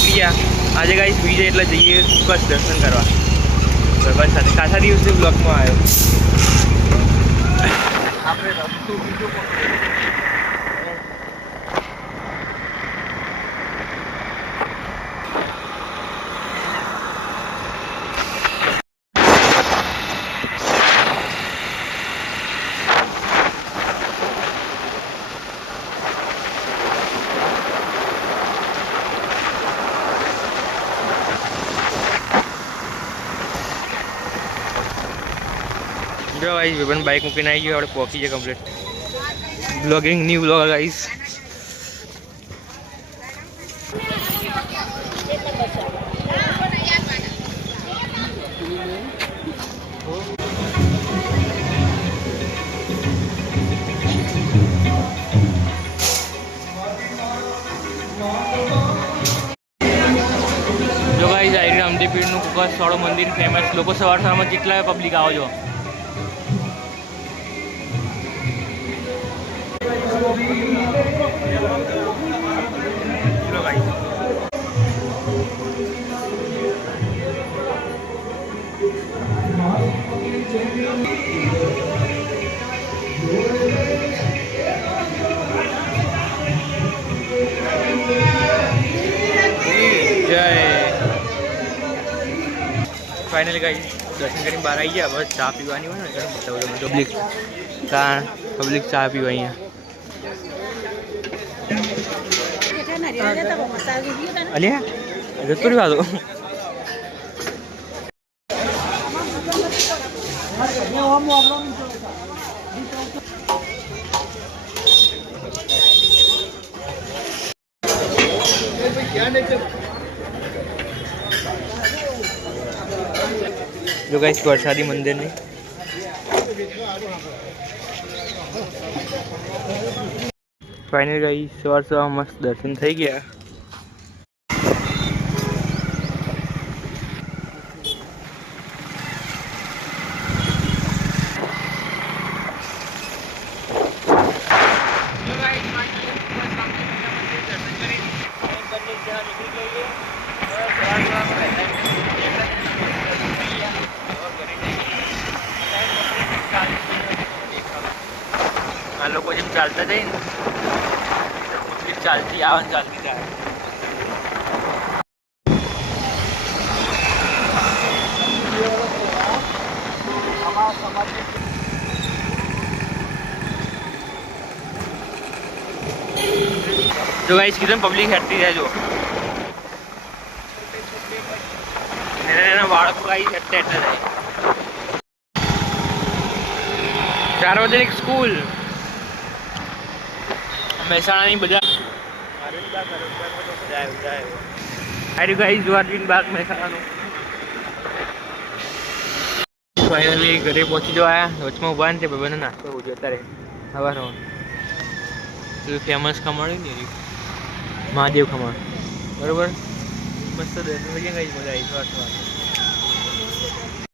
નીકળી ગયા આજે ગાઈસ ફ્રી છે એટલે જઈએ બસ દર્શન કરવા બસ સાથે ખાસા દિવસથી બ્લોગમાં આવ્યો આપણે રસ્તો બીજો जो गाइस विपन बाइक मूकीने आई गयो આપણે પહોંચી ગયા કમ્પ્લીટ બ્લોગિંગ ન્યુ બ્લોગ ગાइस जो गाइस आई रामदेव નું કુકસ વાળો મંદિર ફેમસ લોકો સવારમાં કેટલા પબ્લિક આવો છો फाइनली गाइस दर्शन કરીને બહાર આવી ગયા બસ ચા પીવાની હોય ને પબ્લિક ચા પીવા અહીંયા અલ્યા જતો રહ્યો जो गाइस प्रसादी मंदिर नहीं फाइनल गाइस सवार सवार मस्त दर्शन થઈ ગયા આ લોકો જેમ ચાલતા જાય ને ચાલતી આવે ચાલતી જાય जो गाइस किधर पब्लिक हेटती है जो बाड़को गाइस हेटते हेटते जाए सार्वजनिक स्कूल મહેસાણાની બજાર આરી ગાઈસ દ્વારજીન બાગ મહેસાણાનું ફાઇનલી ઘરે પહોંચી જો આયા વચમાં ઉભા ને તે ભાઈબંધો નાસ્તો જતા રહે સવારમાં પેલું ફેમસ ખમણ ને મહાદેવ ખમણ બરોબર મસ્ત દર્શન કરી ગાઈસ મજા આવી સવાર